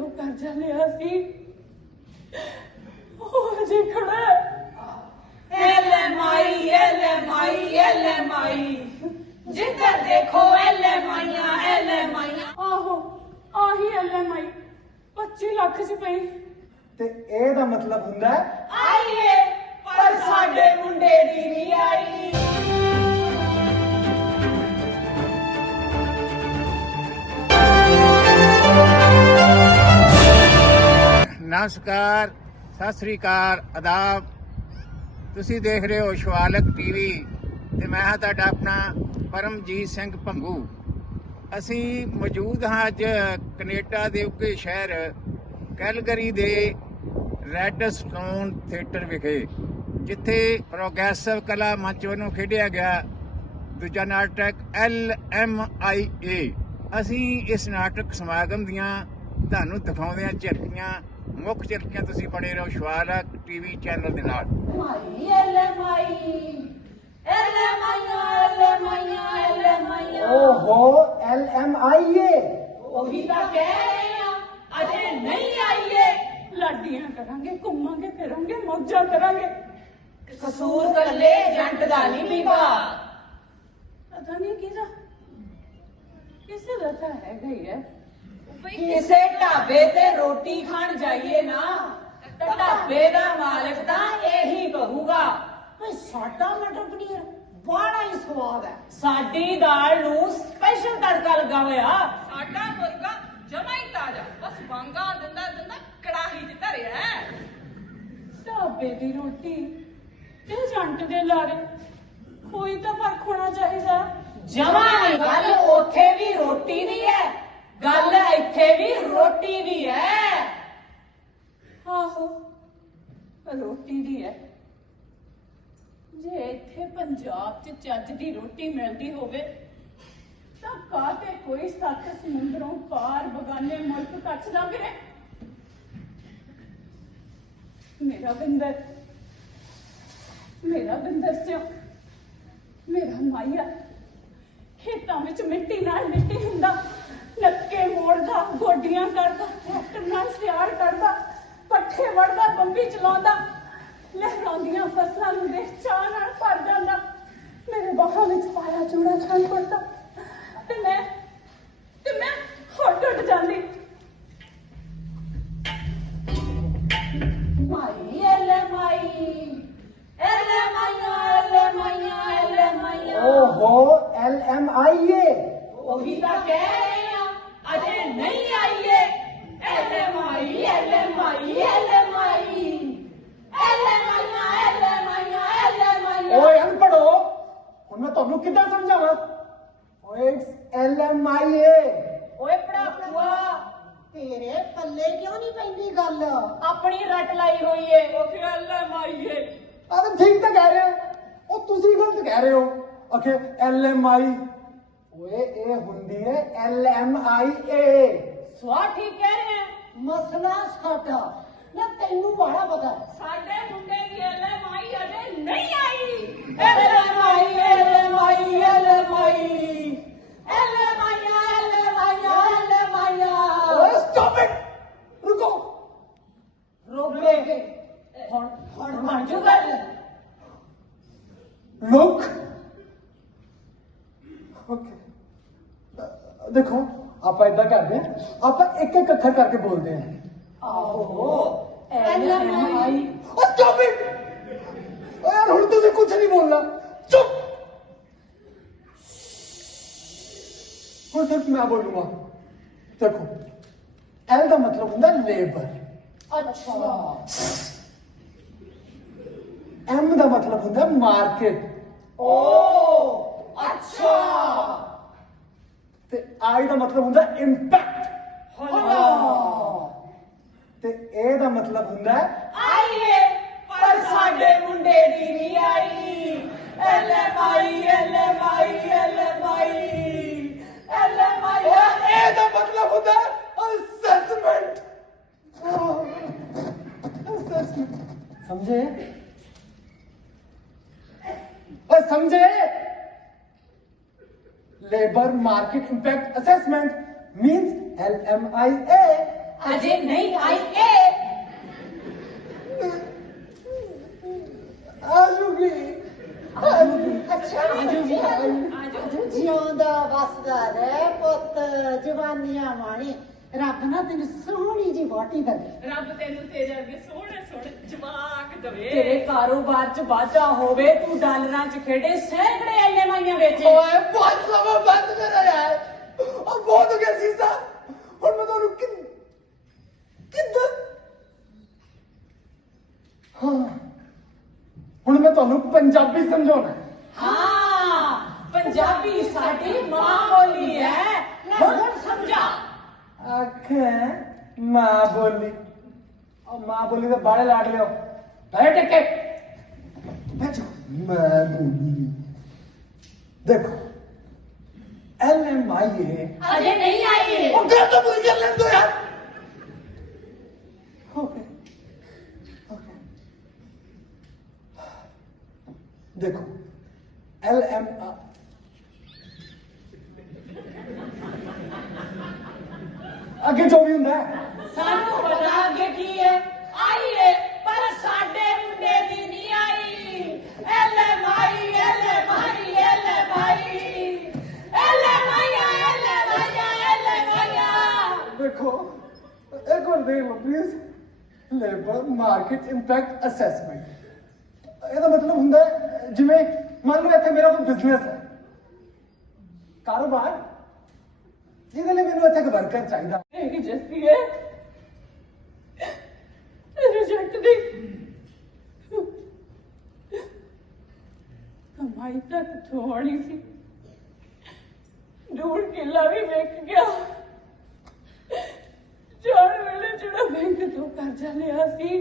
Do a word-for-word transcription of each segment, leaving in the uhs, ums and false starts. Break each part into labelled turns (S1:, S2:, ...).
S1: ਕਰਜ਼ਾ ਲਿਆ ਸੀ ਉਹ ਅਜੇ ਖੜਾ ਹੈ।
S2: L M I L M I L M I जिधर देखो एल एम आईया एल एम आईया।
S1: ਆਹੋ ਆਹੀ ਐਲ ਐਮ ਆਈ ਪੱਚੀ ਲੱਖ ਚ ਪਈ।
S3: ਤੇ ਇਹਦਾ ਮਤਲਬ ਹੁੰਦਾ
S2: आइए पर साडे मुंडे दी नहीं आई।
S4: ਨਮਸਕਾਰ, ਸਤਿ ਸ੍ਰੀ ਅਕਾਲ, ਆਦਾਬ। ਤੁਸੀਂ ਦੇਖ ਰਹੇ ਹੋ ਸ਼ਿਵਾਲਿਕ ਟੀਵੀ ਤੇ ਮੈਂ ਹਾਂ ਤੁਹਾਡਾ ਆਪਣਾ ਪਰਮਜੀਤ ਸਿੰਘ ਭੰਗੂ। ਅਸੀਂ ਮੌਜੂਦ ਹਾਂ ਅੱਜ ਕੈਨੇਡਾ ਦੇ ਉੱਘੇ ਸ਼ਹਿਰ ਕੈਲਗਰੀ ਦੇ ਰੈੱਡ ਸਟੋਨ ਥੀਏਟਰ ਵਿਖੇ, ਜਿੱਥੇ ਪ੍ਰੋਗਰੈਸਿਵ ਕਲਾ ਮੰਚ ਵੱਲੋਂ ਖੇਡਿਆ ਗਿਆ ਦੂਜਾ ਨਾਟਕ ਐਲ ਐਮ ਆਈ ਏ। ਅਸੀਂ ਇਸ ਨਾਟਕ ਸਮਾਗਮ ਦੀਆਂ ਤੁਹਾਨੂੰ ਦਿਖਾਉਂਦੇ ਹਾਂ ਝਲਕੀਆਂ, ਮੁੱਖ ਝਲਕੀਆਂ। ਤੁਸੀਂ ਬਣੇ ਰਹੋ ਸ਼ਿਵਾਲਿਕ ਟੀਵੀ ਚੈਨਲ ਦੇ ਨਾਲ।
S2: My L M I L M आईया एल एम आईया एल एम आईया।
S3: ਓਹੋ ਐਲ ਐਮ ਆਈ ਏ।
S2: ਉਹੀ ਤਾਂ ਕਹਿ ਰਹੇ ਆ, ਅਜੇ ਨਹੀਂ ਆਈਏ।
S1: ਲਾਡੀਆਂ ਕਰਾਂਗੇ, ਘੁੰਮਾਂਗੇ ਫਿਰਾਂਗੇ, ਮੌਜਾਂ ਕਰਾਂਗੇ।
S2: ਕਸੂਰ ਕੱਲੇ ਏਜੰਟ ਦਾ ਨਹੀਂ ਬੀਬਾ।
S1: ਪਤਾ ਨਹੀਂ ਕਿਹਦਾ, ਕਿਸੇ ਦਾ ਤਾਂ ਹੈਗਾ ਹੀ ਹੈ।
S2: ਕਿਸੇ ਢਾਬੇ ਤੇ ਰੋਟੀ ਖਾਣ ਜਾਈਏ ਨਾ ਤਾਂ ਢਾਬੇ ਦਾ ਮਾਲਕ ਤਾਂ ਇਹੀ ਕਹੂਗਾ, ਓਏ ਸਾਡਾ ਮਟਰ ਪਨੀਰ ਬੜਾ ਹੀ ਸਵਾਦ ਹੈ, ਸਾਡੀ ਦਾਲ ਨੂੰ ਸਪੈਸ਼ਲ ਤੜਕਾ ਲੱਗਾ ਹੋਇਆ,
S5: ਸਾਡਾ ਮੁਰਗਾ ਜਮਾ ਹੀ ਤਾਜ਼ਾ, ਬਸ ਵਾਂਗਾ ਦਿੰਦਾ ਦਿੰਦਾ ਕੜਾਹੀ 'ਚ ਧਰਿਆ ਹੈ।
S1: ਢਾਬੇ ਦੀ ਰੋਟੀ ਤੇ ਜੰਟ ਦੇ ਲਾਰੇ ਕੋਈ ਤਾਂ ਫਰਕ ਹੋਣਾ ਚਾਹੀਦਾ।
S2: ਜਮਾ ਨਹੀਂ। ਗੱਲ ਉੱਥੇ ਵੀ ਰੋਟੀ ਦੀ ਹੈ, ਗੱਲ ਇੱਥੇ ਵੀ ਰੋਟੀ ਦੀ ਹੈ।
S1: ਆਹੋ ਰੋਟੀ ਦੀ ਹੈ। ਜੇ ਇੱਥੇ ਪੰਜਾਬ 'ਚ ਚੱਜ ਦੀ ਰੋਟੀ ਮਿਲਦੀ ਹੋਵੇ ਤਾਂ ਕਾਹਤੇ ਕੋਈ ਸੱਤ ਸਮੁੰਦਰੋਂ ਪਾਰ ਬਗਾਨੇ ਮੁਲਕ ਕੱਛਦਾ ਫਿਰੇ। ਮੇਰਾ ਬਿੰਦਰ, ਮੇਰਾ ਬਿੰਦਰ ਸਿਓ, ਮੇਰਾ ਮਾਇਆ ਖੇਤਾਂ ਵਿੱਚ ਮਿੱਟੀ ਨਾਲ ਮਿੱਟੀ ਹੁੰਦਾ, ਨੱਕੇ ਮੋੜਦਾ, ਗੋਡੀਆਂ ਕਰਦਾ, ਟਰੈਕਟਰ ਨਾਲ ਸਿਆੜ ਕਰਦਾ, ਪੱਠੇ ਵੜਦਾ, ਬੰਬੀ ਚਲਾਉਂਦਾ, ਲਹਿਰਾਉਂਦੀਆਂ ਫਸਲਾਂ ਨੂੰ ਦੇਖ ਚਾਹ ਨਾਲ ਭਰ ਜਾਂਦਾ। ਮੇਰੇ ਬਾਹਾਂ ਵਿੱਚ ਪਾਇਆ ਚੂੜਾ ਛਾਂ ਪੜਦਾ ਤੇ ਮੈਂ ਤੇ ਮੈਂ ਹੱਟ ਉੱਡ ਜਾਂਦੀ।
S2: My L M I L M ਆਈਆ ਐਲ ਐਮ ਆਈਆ ਐਲ ਐਮ ਆਈਆ।
S3: ਓਹੋ ਐਲ ਐਮ ਆਈ ਏ।
S2: ਉਹੀ ਤਾਂ ਕਹਿ ਰਹੇ ਆ, ਅਜੇ ਨਹੀਂ ਆਈਏ। L M I L M I L M I L M ਆਈਆ ਐਲ ਐਮ ਆਈਆ ਐਲ ਐਮ ਆਈਆ।
S3: ਓਏ ਅਨਪੜੋ, ਹੁਣ ਮੈਂ ਤੁਹਾਨੂੰ ਕਿੱਦਾਂ ਸਮਝਾਵਾਂ? ਓਏ ਐਲ ਐਮ ਆਈ ਏ।
S2: ਓਏ ਪੜਾਕੂਆ, ਤੇਰੇ ਪੱਲੇ ਕਿਉਂ ਨਹੀਂ ਪੈਂਦੀ ਗੱਲ? ਆਪਣੀ ਰੱਟ ਲਾਈ ਹੋਈ ਏ।
S1: ਉਹ ਖਿਆਲ ਹੈ ਮਾਈਏ।
S3: ਅਰੇ ਠੀਕ ਤਾਂ ਕਹਿ ਰਹੇ ਹੋ, ਉਹ ਤੁਸੀਂ ਗਲਤ ਕਹਿ ਰਹੇ ਹੋ। ਓਕੇ ਐਲ ਐਮ ਆਈ, ਓਏ ਇਹ ਹੁੰਦੀ ਹੈ ਐਲ ਐਮ ਆਈ ਏ।
S2: ਸਵਾ ਠੀਕ ਕਹਿ ਰਹੇ ਆ। ਮਸਲਾ ਸਾਡਾ ਨਾ, ਤੈਨੂੰ ਬੜਾ ਪਤਾ ਹੈ।
S1: ਸਾਡੇ ਮੁੰਡੇ ਦੀ ਐਲ ਐਮ ਆਈ ਅਜੇ ਨਹੀਂ ਆਈ।
S2: L M I L M I L M I L M ਆਈਆ ਐਲ ਐਮ ਆਈਆ ਐਲ ਐਮ ਆਈਆ।
S3: ਓਏ ਸਟਾਪ ਇਟ, ਰੁਕੋ।
S2: ਰੋਕੇ ਹੁਣ ਹੁਣ ਬਣ ਜੂ ਗੱਲ।
S3: ਲੁੱਕ ਓਕੇ, ਦੇਖੋ ਆਪਾਂ ਏਦਾਂ ਕਰਦੇ ਹਾਂ, ਆਪਾਂ ਇੱਕ ਇੱਕ ਅੱਖਰ ਕਰਕੇ ਬੋਲਦੇ ਹਾਂ।
S2: ਆਹੋ ਐਲ ਐਮ ਆਈ।
S3: ਓ ਸਟਾਪ ਇਟ, ਓ ਯਾਰ ਹੁਣ ਤੁਸੀਂ ਕੁਝ ਨਹੀਂ ਬੋਲਣਾ, ਚੁੱਪ। ਹੁਣ ਸਿਰਫ ਮੈਂ ਬੋਲੂੰਗਾ। ਦੇਖੋ ਐਲ ਦਾ ਮਤਲਬ ਹੁੰਦਾ ਲੇਬਰ,
S2: ਅੱਛਾ।
S3: ਐਮ ਦਾ ਮਤਲਬ ਹੁੰਦਾ ਮਾਰਕੀਟ,
S2: ਓ ਅੱਛਾ।
S3: ਤੇ ਆਈ ਦਾ ਮਤਲਬ ਹੁੰਦਾ ਇੰਪੈਕਟ, ਤੇ ਏ ਦਾ ਮਤਲਬ ਹੁੰਦਾ
S2: ਆਈਏ ਪਰ ਸਾਡੇ ਮੁੰਡੇ ਦੀ ਨਹੀਂ ਆਈ। L M I L M I L M I L M I.
S3: ਏ ਦਾ ਮਤਲਬ ਹੁੰਦਾ ਅਸੈਸਮੈਂਟ। ਅਸੈਸਮੈਂਟ ਸਮਝੇ? ਓਏ ਸਮਝੇ? labor market impact assessment means L M I A
S2: Ajay नहीं आई ए
S3: ਆਜੂਗੀ
S2: अच्छा आजूगी
S6: ਜਿਉਂਦਾ ਵਸਦਾ ਰਹਿ ਪੁੱਤ ਜਵਾਨੀਆਂ ਮਾਣੀ ਰੱਬ ਨਾ ਤੈਨੂੰ ਸੋਹਣੀ ਜੀ ਬੋਟੀ ਦੇਵੇ
S5: ਰੱਬ ਤੈਨੂੰ ਤੇਰੇ ਅੱਗੇ ਸੋਹਣੇ ਸੋਹਣੇ ਜਵਾਕ ਦਵੇ
S2: तेरे कारोबार च वाधा होवे तू डॉलरां च खेडे सैकड़े एले माइयां बेचे
S3: ਓਏ ਬਸ ਲਵਾ ਬੰਦ ਕਰ ਯਾਰ ਉਹ ਬਹੁਤ ਹੋ ਗਿਆ ਸੀਸਾ ਹੁਣ ਮੈਂ ਤੁਹਾਨੂੰ ਕਿ ਕਿੱਦਾਂ ਹਾਂ ਹੁਣ ਮੈਂ ਤੁਹਾਨੂੰ ਪੰਜਾਬੀ ਸਮਝਾਉਣਾ
S2: हाँ पंजाबी साडी मां बोली है हुण समझा
S3: ਆਖੇ ਮਾਂ ਬੋਲੀ ਉਹ ਮਾਂ ਬੋਲੀ ਦੇ ਬਾੜੇ ਲਾੜ ਲਿਓ ਬੈਠ ਕੇ ਬੈਠੋ ਮਾਂ ਬੋਲੀ ਦੇਖੋ ਐਲ ਐਮ ਆਈ ਏ
S2: अजय नहीं आई
S3: ਉਹ ਗੱਲ ਤਾਂ ਪੂਰੀ ਕਰ ਲੈਣ ਦੋ ਯਾਰ ਓਕੇ ਓਕੇ ਦੇਖੋ ਐਲ ਐਮ ਅੱਗੇ ਜੋ ਵੀ ਹੁੰਦਾ ਹੈ
S2: सानू पता अगे की है आई है पर साडे मुंडे दी नहीं आई L M I L M I L M I L M I L M I L M I
S3: ਦੇਖੋ ਇੱਕ ਵਾਰ ਦੇਖ ਲਓ please labour market impact assessment ਇਹਦਾ ਮਤਲਬ ਹੁੰਦਾ ਹੈ ਜਿਵੇਂ ਮੰਨ ਲਓ ਇੱਥੇ ਮੇਰਾ ਕੋਈ ਬਿਜ਼ਨਸ ਹੈ ਕਾਰੋਬਾਰ ਜਿਹਦੇ ਲਈ ਮੈਨੂੰ ਇੱਥੇ ਇੱਕ ਵਰਕਰ ਚਾਹੀਦਾ
S1: ਇਹ ਜੱਸੀ ਹੈ ਰਿਜੈਕਟ ਦੀ ਕਮਾਈ ਤੱਕ ਥੋੜੀ ਸੀ ਡੂੜ ਕਿੱਲਾ ਵੀ ਵੇਖ ਗਿਆ ਜਾਣ ਵੇਲੇ ਜਿਹੜਾ ਬੈਂਕ ਤੋਂ ਕਰਜ਼ਾ ਲਿਆ ਸੀ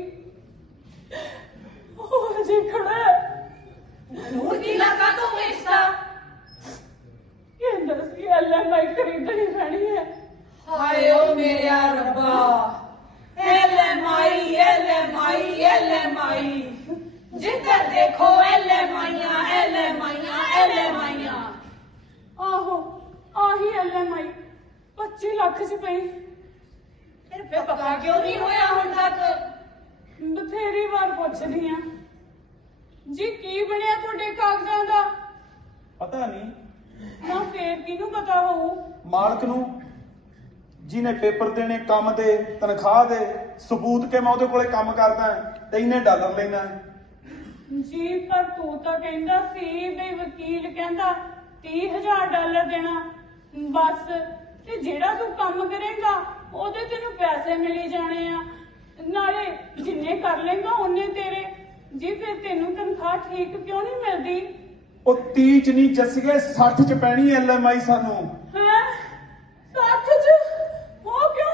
S1: ਉਹ ਅਜੇ ਖੜਾ ਹੈ
S2: दूर की लगा तो बेचता
S1: ਕਹਿੰਦਾ ਸੀ ਐਲ ਐਮ ਆਈ ਖਰੀਦਣੀ ਪੈਣੀ ਹੈ
S2: हाय ओ मेरा रब्बा L M I L M I L M I जिधर देखो एल एम आईया एल एम आईया एल एम आईया
S1: ਆਹੋ ਆਹੀ ਐਲ ਐਮ ਆਈ ਪੱਚੀ ਲੱਖ ਚ ਪਈ
S2: फिर पक्का क्यों नहीं होया हुण तक
S1: ਬਥੇਰੀ ਵਾਰ ਪੁੱਛਦੀ ਆ ਜੀ ਕੀ ਬਣਿਆ ਤੁਹਾਡੇ ਕਾਗਜ਼ਾਂ ਦਾ
S7: ਪਤਾ ਨਹੀਂ
S1: ਨਾ ਫੇਰ ਕਿਹਨੂੰ ਪਤਾ ਹੋਊ
S7: ਮਾਲਕ ਨੂੰ ਜਿਹਨੇ ਪੇਪਰ ਦੇਣੇ ਕੰਮ ਦੇ ਤਨਖਾਹ ਦੇ ਸਬੂਤ ਕਿ ਮੈਂ ਉਹਦੇ ਕੋਲੇ ਕੰਮ ਕਰਦਾ ਤੇ ਇਹਨੇ ਡਾਲਰ ਲੈਣਾ
S1: ਜੀ ਪਰ ਤੂੰ ਤਾਂ ਕਹਿੰਦਾ ਸੀ ਵੀ ਵਕੀਲ ਕਹਿੰਦਾ ਤੀਹ ਹਜ਼ਾਰ ਡਾਲਰ ਦੇਣਾ ਬਸ ਤੇ ਜਿਹੜਾ ਤੂੰ ਕੰਮ ਕਰੇਗਾ ਉਹਦੇ ਤੈਨੂੰ ਪੈਸੇ ਮਿਲੀ ਜਾਣੇ ਆ ਨਾਲੇ ਜਿੰਨੇ ਕਰ ਲੇਗਾ ਉਹਨੇ ਤੇਰੇ ਜੀ ਫਿਰ ਤੈਨੂੰ ਤਨਖਾਹ ਠੀਕ ਕਿਉਂ ਨਹੀਂ ਮਿਲਦੀ
S7: ਉਹ ਤੀਹ ਚ ਨਹੀਂ ਜੱਸੀਏ ਸੱਠ ਚ ਪੈਣੀ ਐਲ ਐਮ ਆਈ ਸਾਨੂੰ
S1: ਹੈ ਸੱਠ ਚ ਉਹ ਕਿਉਂ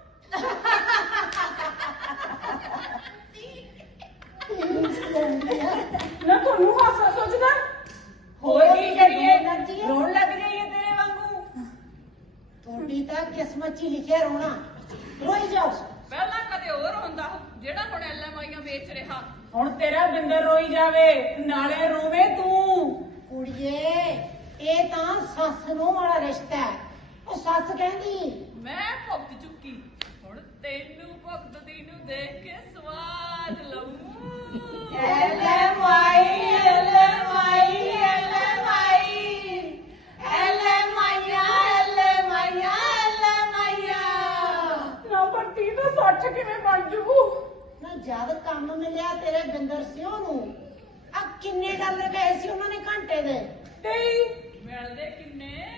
S1: ਨਾ ਤੁਹਾਨੂੰ ਹਾਸਾ ਸੋਚਦਾ
S2: होर की करिए रोन लग जाइए तेरे वांगू
S6: ਤੁਹਾਡੀ ਤਾਂ ਕਿਸਮਤ 'ਚ ਹੀ ਲਿਖਿਆ ਰੋਣਾ ਰੋਈ ਜਾਓ
S5: ਪਹਿਲਾਂ ਕਦੇ ਹੋਰ ਹੁੰਦਾ ਹੋ ਜਿਹੜਾ ਹੁਣ ਐਲ ਐਮ ਆਈਆਂ ਵੇਚ ਰਿਹਾ
S2: ਹੁਣ ਤੇਰਾ ਬਿੰਦਰ ਰੋਈ ਜਾਵੇ ਨਾਲੇ ਰੋਵੇ ਤੂੰ
S6: ਕੁੜੀਏ ਇਹ ਤਾਂ ਸੱਸ ਨੂੰ ਵਾਲਾ ਰਿਸ਼ਤਾ ਹੈ ਉਹ ਸੱਸ ਕਹਿੰਦੀ
S5: ਮੈਂ ਭੁਗਤ ਚੁੱਕੀ ਹੁਣ ਤੈਨੂੰ ਭੁਗਤਦੀ ਨੂੰ ਦੇਖ ਕੇ ਸਵਾਦ ਲਊ
S2: L M I L M I L M I L M ਆਈਆ ਐਲ ਐਮ ਆਈਆ ਐਲ ਐਮ ਆਈਆ
S1: ਨਾ ਪਰ ਤੀਹ ਤੋਂ ਸੱਠ ਕਿਵੇਂ ਬਣ ਜੂ
S6: ਨਾ ਜਦ ਕੰਮ ਮਿਲਿਆ ਤੇਰੇ ਬਿੰਦਰ ਸਿਓ ਨੂੰ ਆ ਕਿੰਨੇ ਡਾਲਰ ਗਏ ਸੀ ਉਹਨਾਂ ਨੇ ਘੰਟੇ ਦੇ
S1: ਤੇਈ
S5: ਮਿਲਦੇ ਕਿੰਨੇ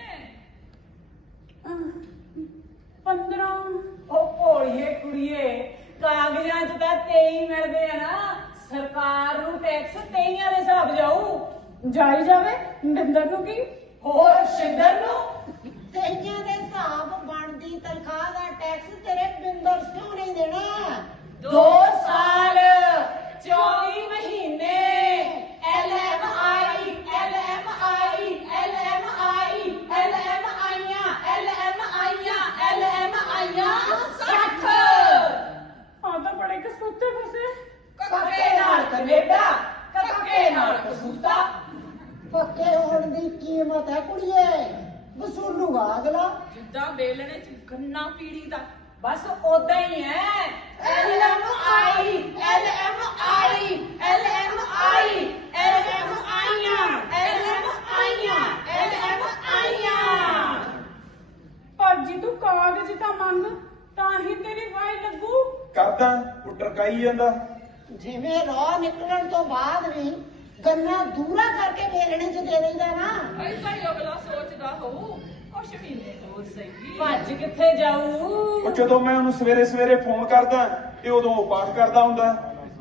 S1: ਪੰਦਰਾਂ
S2: ਉਹ ਭੋਲੀਏ ਕੁੜੀਏ ਕਾਗਜ਼ਾਂ 'ਚ ਤਾਂ ਤੇਈ ਮਿਲਦੇ ਆ ਨਾ ਸਰਕਾਰ ਨੂੰ ਟੈਕਸ ਤੇਈਆਂ ਦੇ ਹਿਸਾਬ ਜਾਊ
S1: ਜਾਈ ਜਾਵੇ ਬਿੰਦਰ ਨੂੰ ਕੀ
S2: ਹੋਰ ਸ਼ਿੰਦਰ ਨੂੰ
S6: ਤੇਈਆਂ ਦੇ ਹਿਸਾਬ ਬਣਦੀ ਤਨਖਾਹ ਦਾ ਟੈਕਸ ਤੇਰੇ ਬਿੰਦਰ ਸਿਓ ਨਹੀਂ ਦੇਣਾ
S2: ਦੋ ਸਾਲ ਚੌਵੀ ਮਹੀਨੇ L M I L M I L M I L M ਆਈਆਂ ਐਲ ਐਮ ਆਈਆਂ ਐਲ ਐਮ ਆਈਆਂ ਸੱਠ
S1: ਆ ਤਾਂ ਬੜੇ ਕਸੂਤੇ ਫਸੇ
S2: ਕੱਕੇ ਨਾਲ ਕੈਨੇਡਾ ਕੱਕੇ ਨਾਲ ਕਸੂਤਾ
S6: ਪੱਕੇ ਹੋਣ ਦੀ ਕੀਮਤ ਹੈ ਕੁੜੀਏ ਵਸੂਲੂਗਾ ਅਗਲਾ
S5: ਜਿੱਦਾਂ ਵੇਲਣੇ ਚ ਗੰਨਾ ਪੀੜੀ ਦਾ
S2: ਬਸ ਉਦਾਂ ਹੀ ਹੈ। L M I L M I L M I L M ਆਈਆਂ ਐਲ ਐਮ ਆਈਆਂ ਐਲ ਐਮ ਆਈਆਂ।
S1: ਭਾਜੀ ਤੂੰ ਕਾਗਜ਼ ਤਾਂ ਮੰਗ, ਤਾਂ ਹੀ ਤੇਰੀ ਫਾਈਲ ਲੱਗੂ।
S7: ਕਰਦਾ ਉਹ ਟਰਕਾਈ ਜਾਂਦਾ।
S6: ਜਿਵੇਂ ਰੋਹ ਨਿਕਲਣ ਤੋਂ ਬਾਅਦ ਵੀ ਗੰਨਾ ਦੂਰਾ ਕਰਕੇ ਵੇਲਣੇ 'ਚ ਦੇ ਦਿੰਦਾ ਨਾ।
S5: ਭਾਈ ਭਾਈ ਅਗਲਾ ਸੋਚਦਾ ਹੋਊ ਕੁਛ ਵੀ ਨਹੀਂ ਹੋ ਸਹੀ।
S2: ਭੱਜ ਕਿੱਥੇ ਜਾਊ?
S7: ਉਹ ਜਦੋਂ ਮੈਂ ਉਹਨੂੰ ਸਵੇਰੇ ਸਵੇਰੇ ਫੋਨ ਕਰਦਾ ਤੇ ਉਦੋਂ ਉਹ ਪਾਠ ਕਰਦਾ ਹੁੰਦਾ।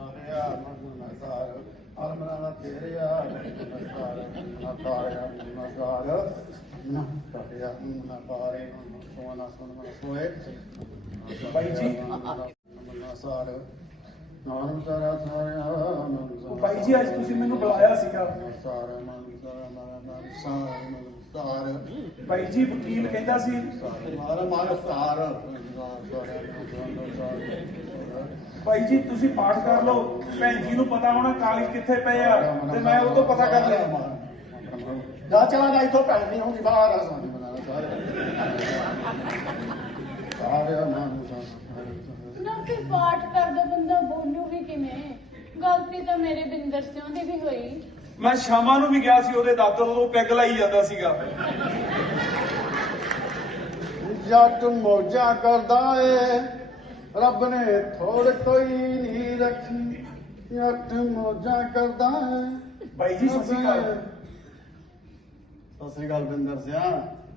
S7: ਬਾਈ ਜੀ ਉਹ ਬਾਈ ਜੀ ਅੱਜ ਤੁਸੀਂ ਮੈਨੂੰ ਬੁਲਾਇਆ ਸੀਗਾ। ਬਾਈ ਜੀ ਵਕੀਲ ਕਹਿੰਦਾ ਸੀ ਬਾਈ ਜੀ ਤੁਸੀਂ ਪਾਠ ਕਰ ਲਓ, ਭੈਣ ਜੀ ਨੂੰ ਪਤਾ ਹੋਣਾ ਕਾਗਜ਼ ਕਿੱਥੇ ਪਏ ਆ, ਤੇ ਮੈਂ ਉਹ ਤੋਂ ਪਤਾ ਕਰ ਲਿਆ।
S3: ਜਾ ਚਲਾ ਜਾ ਇੱਥੋਂ ਭੈਣ ਨਹੀਂ ਹੋਗੀ ਬਾਹਰ ਆ
S1: ਨਾ ਕਿ ਪਾਠ ਕਰਦਾ ਬੰਦਾ ਬੋਲੂ ਵੀ ਕਿਵੇਂ? ਗਲਤੀ ਤਾਂ ਮੇਰੇ ਬਿੰਦਰ ਸਿੰਘ ਦੀ ਵੀ ਹੋਈ।
S7: ਮੈਂ ਸ਼ਾਮਾਂ ਨੂੰ ਵੀ ਗਿਆ ਸੀ ਉਹਦੇ ਦਫ਼ਤਰ, ਉਦੋਂ ਪੈਗ ਲਾਈ ਜਾਂਦਾ ਸੀਗਾ।
S3: ਜੱਟ ਮੌਜਾਂ ਕਰਦਾ ਏ, ਰੱਬ ਨੇ ਥੋੜ ਕੋਈ ਨਹੀਂ ਰੱਖੀ। ਜੱਟ ਮੌਜਾਂ ਕਰਦਾ ਏ।
S7: ਬਾਈ ਜੀ ਸਤਿ ਸ਼੍ਰੀ ਅਕਾਲ।
S3: ਸਤਿ ਸ੍ਰੀ ਅਕਾਲ ਬਿੰਦਰ ਸਿਆ,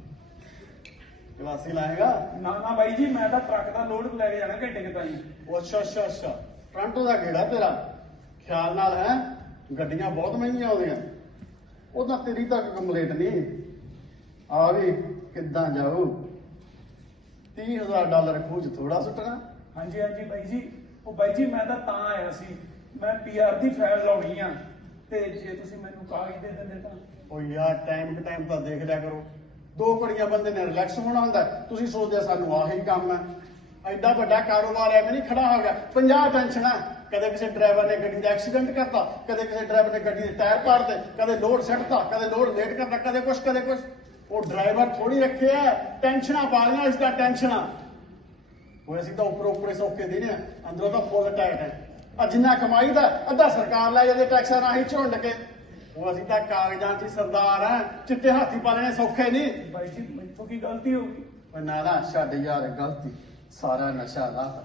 S3: ਕਲਾਸੀ ਲਾਏਗਾ?
S7: ਨਾ ਨਾ ਬਾਈ ਜੀ ਮੈਂ ਤਾਂ ਟਰੱਕ ਦਾ ਲੋਡ ਲੈ ਕੇ ਜਾਣਾ ਘੰਟੇ ਕੁ ਤਾਈਂ।
S3: ਉਹ ਅੱਛਾ ਅੱਛਾ ਅੱਛਾ, ਟਰਾਂਟੋ ਦਾ ਗੇੜਾ ਤੇਰਾ। ਖਿਆਲ ਨਾਲ ਹੈ, ਗੱਡੀਆਂ ਬਹੁਤ ਮਹਿੰਗੀਆਂ ਆਉਂਦੀਆਂ। ਉਹ ਤਾਂ ਤੇਰੀ ਤੱਕ ਕੰਪਲੀਟ ਨਹੀਂ ਆ ਵੀ ਕਿੱਦਾਂ ਜਾਊ? ਤੀਹ ਹਜ਼ਾਰ ਡਾਲਰ ਖੂਜ ਥੋੜਾ ਸੁੱਟਣਾ।
S7: ਹਾਂਜੀ ਹਾਂਜੀ ਬਾਈ ਜੀ। ਉਹ ਬਾਈ ਜੀ ਮੈਂ ਤਾਂ ਤਾਂ ਆਇਆ ਸੀ, ਮੈਂ ਪੀ ਆਰ ਦੀ ਫਾਈਲ ਲਾਉਣੀ ਆ, ਤੇ ਜੇ ਤੁਸੀਂ ਮੈਨੂੰ ਕਾਗਜ਼ ਦੇ ਦਿੰਦੇ ਤਾਂ।
S3: ਉਹ ਯਾਰ ਟਾਈਮ ਟੂ ਟਾਈਮ ਤਾਂ ਦੇਖ ਲਿਆ ਕਰੋ। ਦੋ ਘੜੀਆਂ ਬੰਦੇ ਨੇ ਰਿਲੈਕਸ ਹੋਣਾ ਹੁੰਦਾ। ਤੁਸੀਂ ਸੋਚਦੇ ਸਾਨੂੰ ਆਹੀ ਕੰਮ ਹੈ। ਐਡਾ ਵੱਡਾ ਕਾਰੋਬਾਰ ਐਵੇਂ ਨਹੀਂ ਖੜਾ ਹੋ ਗਿਆ। ਪੰਜਾਹ ਟੈਨਸ਼ਨਾਂ, ਕਦੇ ਕਿਸੇ ਡਰਾਈਵਰ ਨੇ ਗੱਡੀ ਦਾ ਐਕਸੀਡੈਂਟ ਕਰਤਾ, ਕਦੇ ਕਿਸੇ ਡਰਾਈਵਰ ਨੇ ਗੱਡੀ ਦੇ ਟਾਇਰ ਪਾੜਤੇ, ਕਦੇ ਲੋਡ ਸੱਟਤਾ, ਕਦੇ ਲੋਡ ਲੇਟ ਕਰਤਾ, ਕਦੇ ਕੁਛ ਕਦੇ ਕੁਛ। ਉਹ ਡਰਾਈਵਰ ਥੋੜੀ ਰੱਖਿਆ, ਟੈਨਸ਼ਨਾਂ ਪਾਲੀਆਂ ਇਸ ਦਾ ਟੈਨਸ਼ਨਾਂ। ਉਹ ਅਸੀਂ ਤਾਂ ਉੱਪਰੋਂ ਉੱਪਰੇ ਸੌਕੇ ਦੇ ਨੇ, ਅੰਦਰੋਂ ਤਾਂ ਫੁੱਲ ਟਾਈਟ ਹੈ। ਆ ਜਿੰਨਾ ਕਮਾਈ ਦਾ ਅੱਧਾ ਸਰਕਾਰ ਲੈ ਜਾਂਦੇ ਟੈਕਸਾਂ ਰਾਹੀਂ ਝੁੰਡ ਕੇ। ਉਹ ਅਸੀਂ ਤਾਂ ਕਾਗਜ਼ਾਂ 'ਚ ਸਰਦਾਰ ਆ, ਚਿੱਟੇ ਹਾਥੀ ਪਾਲਣੇ ਸੌਖੇ ਨਹੀਂ।
S7: ਬਾਈ ਜੀ ਮੈਥੋਂ ਕੀ ਗਲਤੀ ਹੋ ਗਈ?
S3: ਉਹ ਨਾ ਨਾ ਛੱਡ ਯਾਰ ਗਲਤੀ, ਸਾਰਾ ਨਸ਼ਾ ਲਾਤਾ।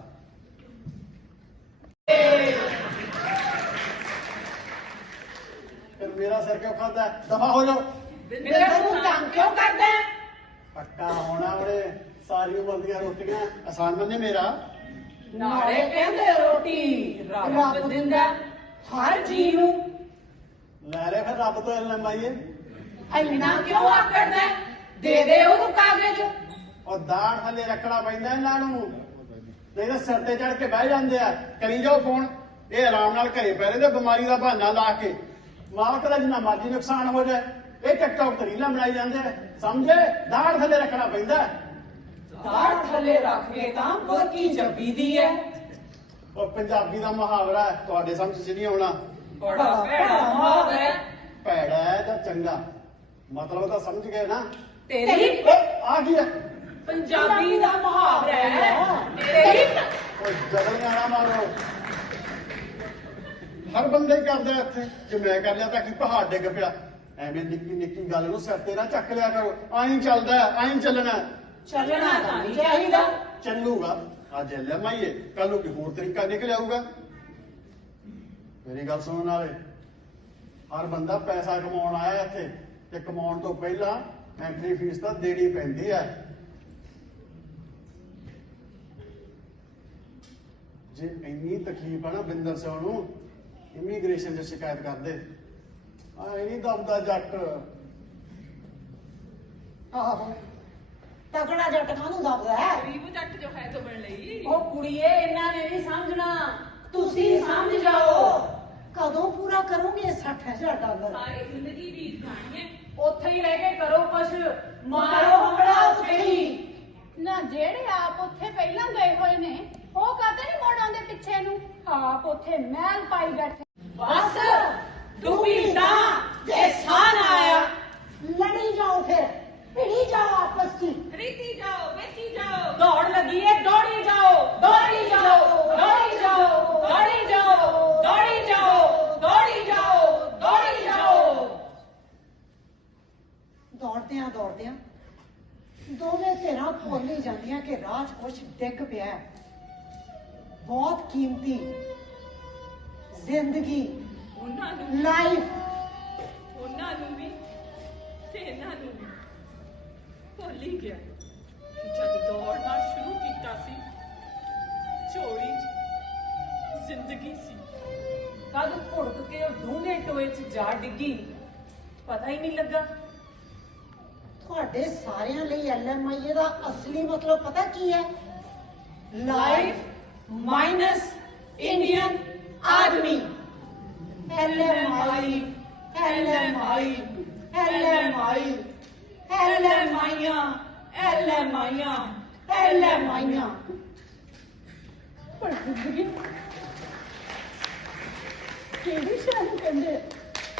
S3: ਫਿਰ ਮੇਰਾ ਸਿਰ ਕਿਉਂ ਖਾਂਦਾ? ਦਫਾ ਹੋ ਜਾਓ।
S2: ਬਿੰਦਰ ਤੂੰ ਤੰਗ ਕਿਉਂ ਕਰਦਾ?
S3: ਪੱਕਾ ਹੋਣਾ ਉਹਨੇ, ਸਾਰੀ ਉਮਰ ਦੀਆਂ ਰੋਟੀਆਂ ਆਸਾਨ ਨੇ ਮੇਰਾ।
S2: ਨਾਲੇ ਕਹਿੰਦੇ ਰੋਟੀ ਰੱਬ ਦਿੰਦਾ ਹਰ ਜੀ ਨੂੰ।
S3: ਲੈ ਲੈ ਫਿਰ ਰੱਬ ਤੋਂ ਐਲਮ ਆਈਏ।
S2: ਇੰਨਾ ਕਿਉਂ ਆਕੜਦਾ? ਦੇ ਦੇ ਉਹਨੂੰ ਕਾਗਜ਼।
S3: ਉਹ ਦਾੜ ਥੱਲੇ ਰੱਖਣਾ ਪੈਂਦਾ ਇਹਨਾਂ ਨੂੰ, ਨਹੀਂ ਤਾਂ ਸਿਰ ਤੇ ਚੜ ਕੇ ਬਹਿ ਜਾਂਦੇ ਆ। ਕਰੀ ਜਾਓ ਫੋਨ, ਇਹ ਆਰਾਮ ਨਾਲ ਘਰੇ ਪੈ ਰਹੇ ਤੇ ਬਿਮਾਰੀ ਦਾ ਬਹਾਨਾ ਲਾ ਕੇ ਮਾਲਕ ਦਾ ਜਿੰਨਾ ਮਰਜ਼ੀ ਨੁਕਸਾਨ ਹੋ ਜਾਏ। ਇਹ ਟਿਕਟੌਕ ਤੇ ਰੀਲਾਂ ਬਣਾਈ ਜਾਂਦੇ ਆ, ਸਮਝੇ? ਦਾੜ ਥੱਲੇ ਰੱਖਣਾ ਪੈਂਦਾ।
S2: ਦਾੜ ਥੱਲੇ ਰੱਖ ਕੇ ਤਾਂ ਬੁਰਕੀ ਜੱਬੀ ਦੀ ਹੈ।
S3: ਉਹ ਪੰਜਾਬੀ ਦਾ ਮੁਹਾਵਰਾ ਹੈ, ਤੁਹਾਡੇ ਸਮਝ 'ਚ ਨਹੀਂ ਆਉਣਾ।
S2: ਬੜਾ ਭੈੜਾ ਮੁਹਾਵਰਾ ਹੈ।
S3: ਭੈੜਾ ਹੈ ਜਾਂ ਚੰਗਾ, ਮਤਲਬ ਤਾਂ ਸਮਝ ਗਏ ਨਾ?
S2: ਤੇਰੀ
S3: ਓਏ ਆ ਕੀ ਹੈ?
S2: ਪੰਜਾਬੀ ਦਾ ਮੁਹਾਵਰਾ ਹੈ। ਤੇਰੀ
S3: ਓਏ ਜਗਲੀਆਂ ਨਾ ਮਾਰੋ। ਹਰ ਬੰਦੇ ਹੀ ਕਰਦਾ ਇੱਥੇ। ਜੇ ਮੈਂ ਕਰ ਲਿਆ ਤਾਂ ਕੀ ਪਹਾੜ ਡਿੱਗ ਪਿਆ? ਐਵੇਂ ਨਿੱਕੀ ਨਿੱਕੀ ਗੱਲ ਨੂੰ ਸਿਰ ਤੇ ਨਾ ਚੱਕ ਲਿਆ ਕਰੋ। ਆਈਂ ਚੱਲਦਾ, ਆਈਂ ਚੱਲਣਾ।
S2: ਚੱਲਣਾ ਤਾਂ ਨਹੀਂ ਚਾਹੀਦਾ।
S3: ਚੱਲੂਗਾ। ਅੱਜ ਲੈ ਮਾਈਏ, ਕੱਲ ਨੂੰ ਕੋਈ ਹੋਰ ਤਰੀਕਾ ਨਿਕਲ ਆਊਗਾ। ਮੇਰੀ ਗੱਲ ਸੁਣਨ ਵਾਲੇ, ਹਰ ਬੰਦਾ ਪੈਸਾ ਕਮਾਉਣ ਆਇਆ ਇੱਥੇ, ਤੇ ਕਮਾਉਣ ਤੋਂ ਪਹਿਲਾਂ ਐਂਟਰੀ ਫੀਸ ਤਾਂ ਦੇਣੀ ਪੈਂਦੀ ਹੈ। ਜੇ ਇੰਨੀ ਤਕਲੀਫ ਆ ਨਾ ਬਿੰਦਰ ਸਿੰਘ ਨੂੰ, ਇਮੀਗ੍ਰੇਸ਼ਨ 'ਚ ਸ਼ਿਕਾਇਤ ਕਰਦੇ। ਆ ਨਹੀਂ ਦਬਦਾ ਜੱਟ।
S6: ਆਹੋ, ਤਕੜਾ ਜੱਟ ਕਾਹਨੂੰ ਦੱਬਦਾ ਹੈ?
S5: ਗਰੀਬ ਜੱਟ ਜੋ ਹੈ ਤੁਮਣ ਲਈ।
S2: ਉਹ ਕੁੜੀਏ, ਇਹਨਾਂ ਨੇ ਨਹੀਂ ਸਮਝਣਾ, ਤੁਸੀਂ ਸਮਝ ਜਾਓ।
S6: ਕਦੋਂ ਪੂਰਾ ਕਰੋਗੇ ਸੱਠ ਹਜ਼ਾਰ ਡਾਲਰ?
S5: ਸਾਰੀ ਜ਼ਿੰਦਗੀ ਬੀਤ ਜਾਣੀ ਹੈ।
S2: ਉੱਥੇ ਹੀ ਰਹਿ ਕੇ ਕਰੋ ਕੁਛ, ਮਾਰੋ ਹਮਲਾ ਉੱਥੇ ਹੀ।
S1: ਨਾ ਜਿਹੜੇ ਆਪ ਉੱਥੇ ਪਹਿਲਾਂ ਗਏ ਹੋਏ ਨੇ, ਉਹ ਕਾਹਤੇ ਨਹੀਂ ਮੋੜ ਆਉਂਦੇ ਪਿੱਛੇ ਨੂੰ? ਆਪ ਉੱਥੇ ਮਹਿਲ ਪਾਈ ਬੈਠੇ।
S2: ਬਸ ਡੁੱਬੀ ਨਾ ਜੇ ਸਾਹ ਨਾ ਆਇਆ।
S6: ਲੜੀ ਜਾਓ, ਫਿਰ ਭਿੜੀ ਜਾਓ ਆਪਸ 'ਚ।
S5: ਖਰੀਦੀ ਜਾਓ, ਵੇਚੀ ਜਾਓ।
S2: ਦੌੜ ਲੱਗੀ ਏ, ਦੌੜੀ ਜਾਓ।
S6: ਦੌੜਦਿਆਂ ਦੌੜਦਿਆਂ ਦੋਵੇਂ ਧਿਰਾਂ ਭੁੱਲ ਹੀ ਜਾਂਦੀਆਂ ਕਿ ਰਾਹ 'ਚ ਕੁਛ ਡਿੱਗ ਪਿਆ ਹੈ। ਬਹੁਤ ਕੀਮਤੀ ਜ਼ਿੰਦਗੀ,
S5: ਉਹਨਾਂ ਨੂੰ
S6: ਲਾਈਫ।
S5: ਉਹਨਾਂ ਨੂੰ ਵੀ ਤੇ ਇਹਨਾਂ ਨੂੰ ਵੀ ਭੁੱਲ ਹੀ ਗਿਆ ਕਿ ਜਦ ਦੌੜਨਾ ਸ਼ੁਰੂ ਕੀਤਾ ਸੀ ਝੋਲੀ 'ਚ ਜ਼ਿੰਦਗੀ ਸੀ।
S2: ਕਦ ਭੁੜਕ ਕੇ ਉਹ ਡੂੰਘੇ ਟੋਏ 'ਚ ਜਾ ਡਿੱਗੀ ਪਤਾ ਹੀ ਨਹੀਂ ਲੱਗਾ।
S6: ਤੁਹਾਡੇ ਸਾਰਿਆਂ ਲਈ ਐਲ ਐਮ ਆਈ ਦਾ ਅਸਲੀ ਮਤਲਬ ਪਤਾ ਕੀ ਹੈ?
S2: ਲਾਈਫ ਮਾਈਨਸ ਇੰਡੀਅਨ ਆਦਮੀ।
S6: L M I, L M I, L M I, L M ਆਈਆਂ, ਐਲ ਐਮ ਆਈਆਂ, ਐਲ ਐਮ ਆਈਆਂ।
S1: ਪਰ ਜ਼ਿੰਦਗੀ ਕਿਹੜੀ ਸ਼ਾਨ ਕਹਿੰਦੇ ਆ?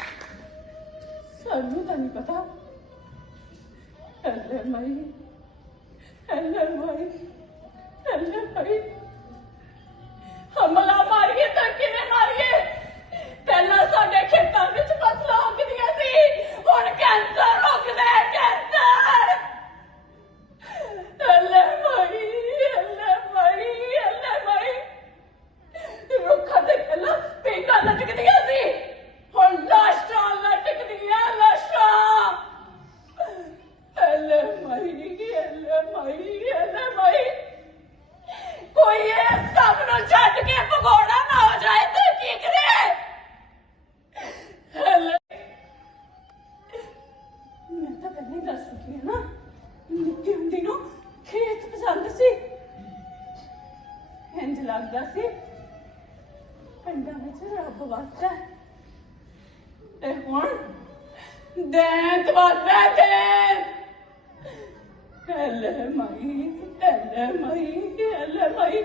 S1: ਸਾਨੂੰ ਤਾਂ ਨਹੀਂ ਪਤਾ। ਐਲੇ ਮਾਈ, ਐਲੇ ਮਾਈ, ਐਲੇ ਮਾਈ, ਹਮਲਾ ਮਾਰੀਏ ਤਾਂ ਕਿਵੇਂ ਮਾਰੀਏ? ਪਹਿਲਾਂ ਸਾਡੇ ਖੇਤਾਂ ਵਿੱਚ ਫਸਲਾਂ ਉੱਗਦੀਆਂ ਸੀ, ਹੁਣ ਕੈਂਸਰ ਉੱਗਦਾ ਹੈ, ਕੈਂਸਰ। ਐਲੇ ਮਾਈ, ਐਲੇ ਮਾਈ, ਐਲੇ ਮਾਈ, ਰੁੱਖਾਂ ਤੇ ਪਹਿਲਾਂ ਪੀਂਘਾਂ ਲਟਕਦੀਆਂ ਸੀ, ਹੁਣ ਲਾਸ਼ਾਂ ਲਟਕਦੀਆਂ, ਲਾਸ਼ਾਂ। ਐਲੇ ਮਾਈ, ਐਲੇ ਮਾਈ, ਐਲੇ ਮਾਈ, ਕੋਈ ਇਹ ਸਭ ਨੂੰ ਛੱਡ ਕੇ ਭਗੌੜਾ ਨਾ ਹੋ ਜਾਏ ਤੇ ਕੀ ਕਰੇ? ਐਲੇ ਮੈਂ ਤਾਂ ਪਹਿਲਾਂ ਹੀ ਦੱਸ ਚੁੱਕੀ ਹਾਂ ਨਾ, ਨਿੱਕੀ ਹੁੰਦੀ ਨੂੰ ਖੇਤ ਪਸੰਦ ਸੀ। ਇੰਝ ਲੱਗਦਾ ਸੀ ਪਿੰਡਾਂ ਵਿੱਚ ਰੱਬ ਵਸਦਾ ਤੇ ਹੁਣ ਦੈਂਤ ਵਸਦਾ ਦੈਂਤ। ਐਲੇ ਮਾਈ, ਐਲੇ ਮਾਈ, ਐਲੇ ਮਾਈ,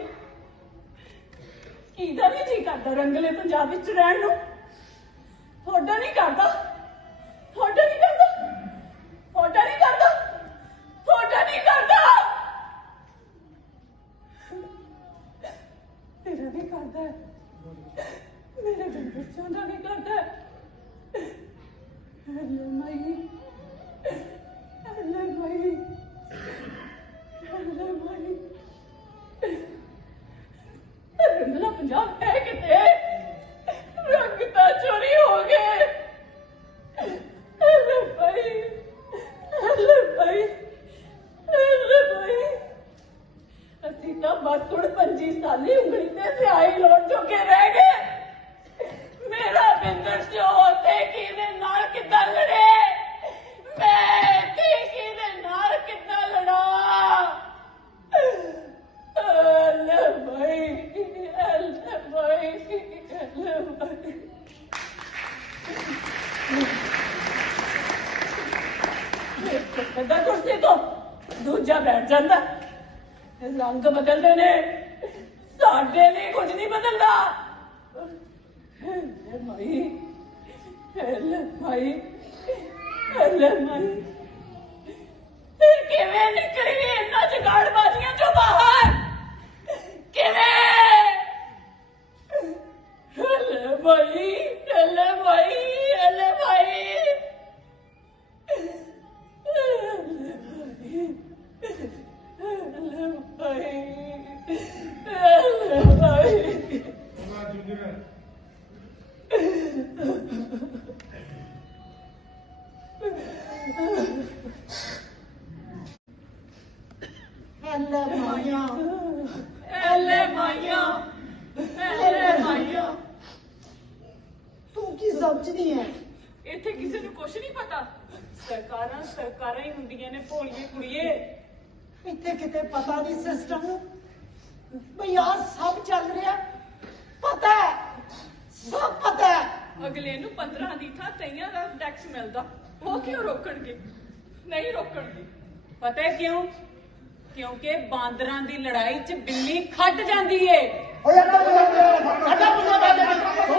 S1: ਕਿਹਦਾ ਨਹੀਂ ਜੀ ਕਰਦਾ ਰੰਗਲੇ ਪੰਜਾਬ ਵਿੱਚ ਰਹਿਣ ਨੂੰ? ਤੁਹਾਡਾ ਨਹੀਂ ਕਰਦਾ, ਤੁਹਾਡਾ ਨਹੀਂ ਕਰਦਾ, ਤੁਹਾਡਾ ਨਹੀਂ ਕਰਦਾ, ਤੁਹਾਡਾ ਨਹੀਂ ਕਰਦਾ। ਤੇਰਾ ਵੀ ਕਰਦਾ ਹੈ, ਮੇਰੇ ਦਿਲ ਬੱਚਿਆਂ ਦਾ ਵੀ ਕਰਦਾ ਹੈ। ਐਲੇ ਮਾਈ, ਐਲੇ ਮਾਈ, ਐਲੇ ਮਾਈ, ਰੰਗਲਾ ਪੰਜਾਬ ਹੈ ਕਿਤੇ? ਰੰਗ ਤਾਂ ਚੋਰੀ ਹੋ ਗਏ। ਐਲੇ ਮਾਈ, ਐਲੇ ਮਾਈ, ਐਲੇ ਮਾਈ, ਅਸੀਂ ਤਾਂ ਬਸ ਹੁਣ ਪੰਜੀ ਸਾਲੀ ਉਂਗਲੀ ਤੇ ਸਿਆਹੀ ਲਾਉਣ ਜੋਗੇ ਰਹਿ ਗਏ। ਮੇਰਾ ਬਿੰਦਰ ਸਿਓ ਉੱਥੇ ਕਿਹਦੇ ਨਾਲ ਕਿੱਦਾਂ ਲੜੇ, ਮੈਂ ਇੱਥੇ ਕਿਹਦੇ ਨਾਲ ਕਿੱਦਾਂ ਲੜਾਂ? ਐਲੇ ਮਾਈ, ਐਲੇ ਮਾਈ, ਐਲੇ ਮਾਈ। ਬੰਦਾ ਕੁਰਸੀ ਤੋਂ ਦੂਜਾ ਬੈਠ ਜਾਂਦਾ। ਰੰਗ ਬਦਲਦੇ ਨੇ, ਸਾਡੇ ਲਈ ਕੁਝ ਨਹੀਂ ਬਦਲਦਾ। ਐਲੇ ਮਾਈ, ਐਲੇ ਮਾਈ, ਐਲੇ ਮਾਈ, ਫਿਰ ਕਿਵੇਂ ਨਿਕਲੀਏ ਇਹਨਾਂ ਜੁਗਾੜਬਾਜ਼ੀਆਂ ਚੋਂ ਬਾਹਰ? ਕਿਵੇਂ? ਐਲੇ ਮਾਈ, ਐਲੇ ਮਾਈ, ਐਲੇ ਮਾਈ, ਐਲੇ ਮਾਈ, ਐਲੇ ਮਾਈ, ਐਲੇ ਮਾਈ।
S6: ਐਲੇ ਮਾਈਆਂ,
S5: ਐਲੇ ਮਾਈਆਂ, ਐਲੇ ਮਾਈਆਂ।
S6: ਤੂੰ ਕੀ ਸਮਝਦੀ ਹੈ?
S5: ਇੱਥੇ ਕਿਸੇ ਨੂੰ ਕੁਛ ਨਹੀਂ ਪਤਾ। ਸਰਕਾਰਾਂ ਸਰਕਾਰਾਂ ਹੀ ਹੁੰਦੀਆਂ ਨੇ ਭੋਲੀਏ ਕੁੜੀਏ।
S6: ਇੱਥੇ ਕਿਤੇ ਪਤਾ ਨਹੀਂ ਸਿਸਟਮ ਨੂੰ ਬਈ ਆਹ ਸਭ ਚੱਲ ਰਿਹਾ। ਪਤਾ ਹੈ, ਸਭ ਪਤਾ ਹੈ।
S5: ਅਗਲੇ ਨੂੰ ਪੰਦਰਾਂ ਦੀ ਥਾਂ ਤਈਆਂ ਦਾ ਟੈਕਸ ਮਿਲਦਾ, ਉਹ ਕਿਉਂ ਰੋਕਣਗੇ? ਨਹੀਂ ਰੋਕਣਗੇ।
S2: ਪਤਾ ਹੈ ਕਿਉਂ? ਕਿਉਂਕਿ ਬਾਂਦਰਾਂ ਦੀ ਲੜਾਈ 'ਚ ਬਿੱਲੀ ਖੱਟ ਜਾਂਦੀ ਏ।
S3: ਓਏ ਅੱਡਾ ਅੱਡਾ ਪੰਜਾਬ ਦਾ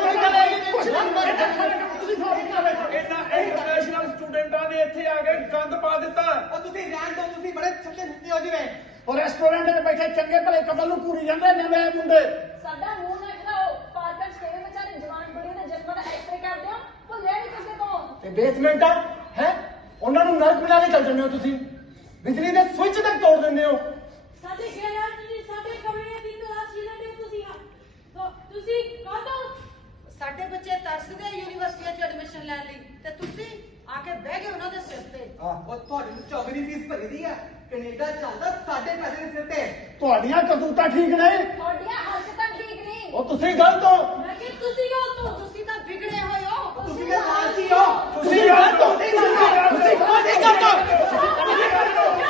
S7: ਇਹਨਾਂ ਇੰਟਰਨੈਸ਼ਨਲ ਸਟੂਡੈਂਟਾਂ ਨੇ ਇੱਥੇ ਆ ਕੇ ਗੰਦ ਪਾ ਦਿੱਤਾ।
S8: ਉਹ ਤੁਸੀਂ ਰਹਿਣ ਦਿਓ, ਤੁਸੀਂ ਬੜੇ ਛੱਤੇ ਸੁੱਤੇ ਹੋ ਜਿਵੇਂ।
S3: ਉਹ ਰੈਸਟੋਰੈਂਟ 'ਚ ਬੈਠੇ ਚੰਗੇ ਭਲੇ ਕਪਲ ਨੂੰ ਪੂਰੀ ਜਾਂਦੇ ਨਵੇਂ ਮੁੰਡੇ।
S9: ਸਾਡਾ ਮੂੰਹ ਨਾ ਖੜਾਓ। ਪਾਰਕਾਂ 'ਚ ਕਿਵੇਂ ਵਿਚਾਰੇ ਜਵਾਨ ਬੁੜੀਆਂ ਦੇ ਜਨਮਾਂ ਦਾ ਐਕਸਰੇ ਕਰਦੇ ਹੋ? ਭੁੱਲਿਆ ਨਹੀਂ ਕਿਸੇ ਤੋਂ।
S3: ਤੇ ਬੇਸਮੈਂਟ ਆ ਹੈ ਉਹਨਾਂ ਨੂੰ ਨਰਕ ਬਣਾ ਕੇ ਚੱਲ ਜਾਂਦੇ ਹੋ ਤੁਸੀਂ। ਬਿਜਲੀ ਦੇ ਸਵਿੱਚ ਤੱਕ ਤੋੜ ਦਿੰਦੇ ਹੋ।
S9: ਸਾਡੇ ਗੈਰਾਂ ਜੀ ਸਾਡੇ ਕਮਰੇ ਦੀ ਤਲਾਸ਼ੀ ਲੈਂਦੇ ਤੁਸੀਂ ਆ ਤੋ ਤੁਸੀਂ ਕਾਹਤੋਂ
S6: ਸਾਡੇ ਬੱਚੇ ਤਰਸਦੇ ਯੂਨੀਵਰਸਿਟੀਆਂ 'ਚ ਐਡਮਿਸ਼ਨ ਲੈਣ ਲਈ ਤੇ ਤੁਸੀਂ ਆ ਕੇ ਬਹਿ ਗਏ ਉਹਨਾਂ ਦੇ ਸਿਰ ਤੇ।
S8: ਉਹ ਤੁਹਾਡੀ ਚੌਵੀ ਦੀ ਫੀਸ ਭਰੀ ਦੀ ਆ, ਕੈਨੇਡਾ ਚੱਲਦਾ ਸਾਡੇ ਪੈਸੇ ਦੇ ਸਿਰ ਤੇ।
S3: ਤੁਹਾਡੀਆਂ ਕਰਤੂਤਾਂ ਠੀਕ ਨਹੀਂ।
S9: ਤੁਹਾਡੀਆਂ ਹਰਕਤਾਂ ਠੀਕ ਨਹੀਂ।
S3: ਉਹ ਤੁਸੀਂ ਗਲਤ ਹੋ।
S9: ਮੈਂ ਕਿ ਤੁਸੀਂ ਗਲਤ ਹੋ।
S6: ਤੁਸੀਂ ਤਾਂ ਵਿਗੜੇ ਹੋਏ ਹੋ।
S8: ਤੁਸੀਂ ਕਿ ਲਾਲਚੀ ਹੋ।
S3: ਤੁਸੀਂ ਗਲਤ ਹੋ। ਤੁਸੀਂ ਗਲਤ ਹੋ। ਤੁਸੀਂ ਗਲਤ ਹੋ।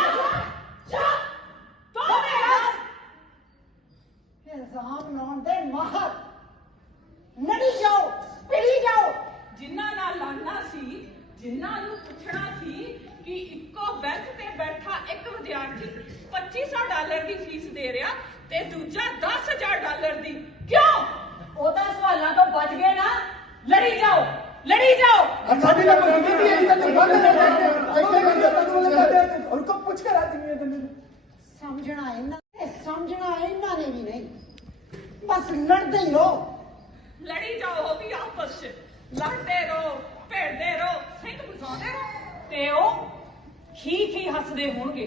S2: ਇਲਜ਼ਾਮ ਲਾਉਣ ਦੇ ਮਾਹਰ ਲੜੀ ਜਾਓ, ਪਿੜੀ ਜਾਓ।
S5: ਜਿਨ੍ਹਾਂ ਨਾਲ ਲੜਨਾ ਸੀ, ਜਿਨ੍ਹਾਂ ਨੂੰ ਪੁੱਛਣਾ ਸੀ ਕਿ ਇੱਕੋ ਬੈਂਚ ਤੇ ਬੈਠਾ ਇੱਕ ਵਿਦਿਆਰਥੀ ਪੱਚੀ ਸੌ ਡਾਲਰ ਦੀ ਫੀਸ ਦੇ ਰਿਹਾ ਤੇ ਦੂਜਾ ਦਸ ਹਜ਼ਾਰ ਡਾਲਰ ਦੀ, ਕਿਉਂ?
S2: ਉਹ ਤਾਂ ਸਵਾਲਾਂ ਤੋਂ ਬਚ ਗਏ ਨਾ। ਲੜੀ ਜਾਓ, ਲੜੀ ਜਾਓ।
S3: ਸਾਡੀ ਤਾਂ ਮਜ਼ਦੂਰੀ ਵੀ ਹੈ, ਤਾਂ ਤਨਖਾਹ ਦੇ ਦੇ ਐਸੇ ਬੰਦੇ ਤੈਨੂੰ ਲੱਗਦਾ ਉनको ਪੁੱਛ ਕੇ ਰਾਤੀ ਨਹੀਂ ਦਿੰਦੇ।
S2: ਸਮਝਣਾ ਇਹਨਾਂ ਨੇ ਸਮਝਣਾ ਇਹਨਾਂ ਨੇ ਵੀ ਨਹੀਂ, ਬਸ ਲੜਦੇ ਹੀ ਰਹੋ।
S5: ਲੜੀ ਜਾਓ ਵੀ ਆਪਸ ਚ, ਲੜਦੇ ਰਹੋ, ਭੇੜਦੇ ਰਹੋ, ਸਿੰਘ ਬੁਝਾਉਂਦੇ ਰਹੋ ਤੇ ਉਹ ਖੀ ਖੀ ਹੱਸਦੇ ਹੋਣਗੇ।